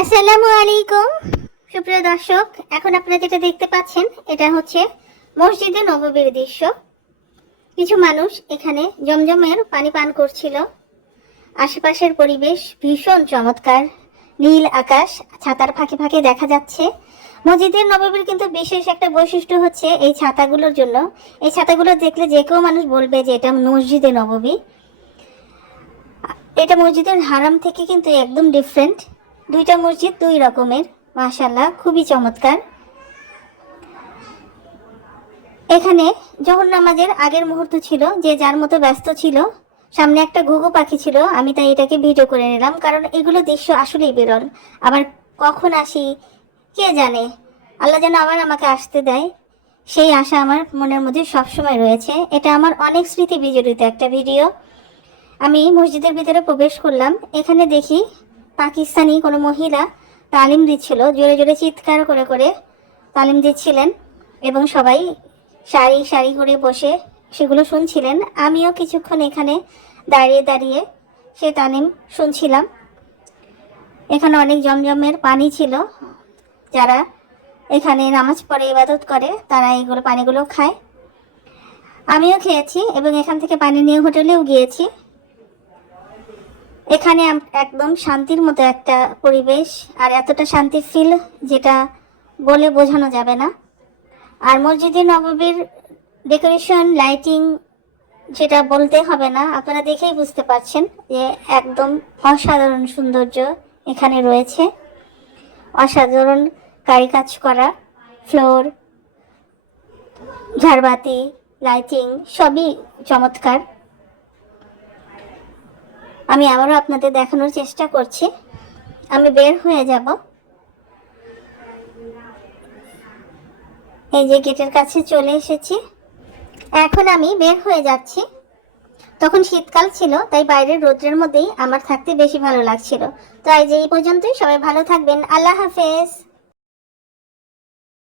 আসসালামু আলাইকুম। সুপ্রিয় দর্শক, এখন আপনারা যেটা দেখতে পাচ্ছেন, এটা হচ্ছে মসজিদে নববীর দৃশ্য। কিছু মানুষ এখানে জমজমের পানি পান করছিল। আশেপাশের পরিবেশ ভীষণ চমৎকার। নীল আকাশ, ছাতার ফাঁকে ফাঁকে দেখা যাচ্ছে। মসজিদের নববীর কিন্তু বিশেষ একটা বৈশিষ্ট্য হচ্ছে এই ছাতাগুলোর জন্য। এই ছাতাগুলো দেখলে যে কেউ মানুষ বলবে যে এটা মসজিদে নববী এটা মসজিদের হারাম থেকে কিন্তু একদম ডিফারেন্ট দুইটা মসজিদ দুই রকমের মাশাল্লাহ খুবই চমৎকার। এখানে জহর নামাজের আগের মুহূর্ত ছিল, যে যার মতো ব্যস্ত ছিল। সামনে একটা ঘুঘু পাখি ছিল, আমি তাই এটাকে ভিডিও করে নিলাম, কারণ এগুলো দৃশ্য আসলেই বিরল। আবার কখন আসি, কে জানে? আল্লাহ যেন আবার আমাকে আসতে দেয়। সেই আশা আমার মনের মধ্যে সবসময় রয়েছে। এটা আমার অনেক স্মৃতি বিজড়িত একটা ভিডিও। আমি মসজিদের ভিতরে প্রবেশ করলাম। এখানে দেখি পাকিস্তানি কোনো মহিলা তালিম দিচ্ছিল, জোরে জোরে চিৎকার করে করে তালিম দিচ্ছিলেন এবং সবাই সারি সারি করে বসে সেগুলো শুনছিলেন। আমিও কিছুক্ষণ এখানে দাঁড়িয়ে দাঁড়িয়ে সে তালিম শুনছিলাম। এখানে অনেক জমজমের পানি ছিল। যারা এখানে নামাজ পড়ে, ইবাদত করে, তারা এইগুলো পানিগুলো খায়। আমিও খেয়েছি এবং এখান থেকে পানি নিয়ে হোটেলেও গিয়েছি। এখানে একদম শান্তির মতো একটা পরিবেশ, আর এতটা শান্তি ফিল যেটা বলে বোঝানো যাবে না। আর মসজিদে নববীর ডেকোরেশন লাইটিং যেটা বলতে হবে না, আপনারা দেখেই বুঝতে পারছেন যে একদম অসাধারণ সৌন্দর্য এখানে রয়েছে। অসাধারণ কারিকাজ করা ফ্লোর ঝাড়বাতি লাইটিং সবই চমৎকার। আমি আবারও আপনাদের দেখানোর চেষ্টা করছি। আমি বের হয়ে যাব। এই যে গেটের কাছে চলে এসেছি। এখন আমি বের হয়ে যাচ্ছি। তখন শীতকাল ছিল, তাই বাইরের রোদ্রের মধ্যেই আমার থাকতে বেশি ভালো লাগছিল। তাই যে এই পর্যন্তই। সবাই ভালো থাকবেন। আল্লাহ হাফেজ।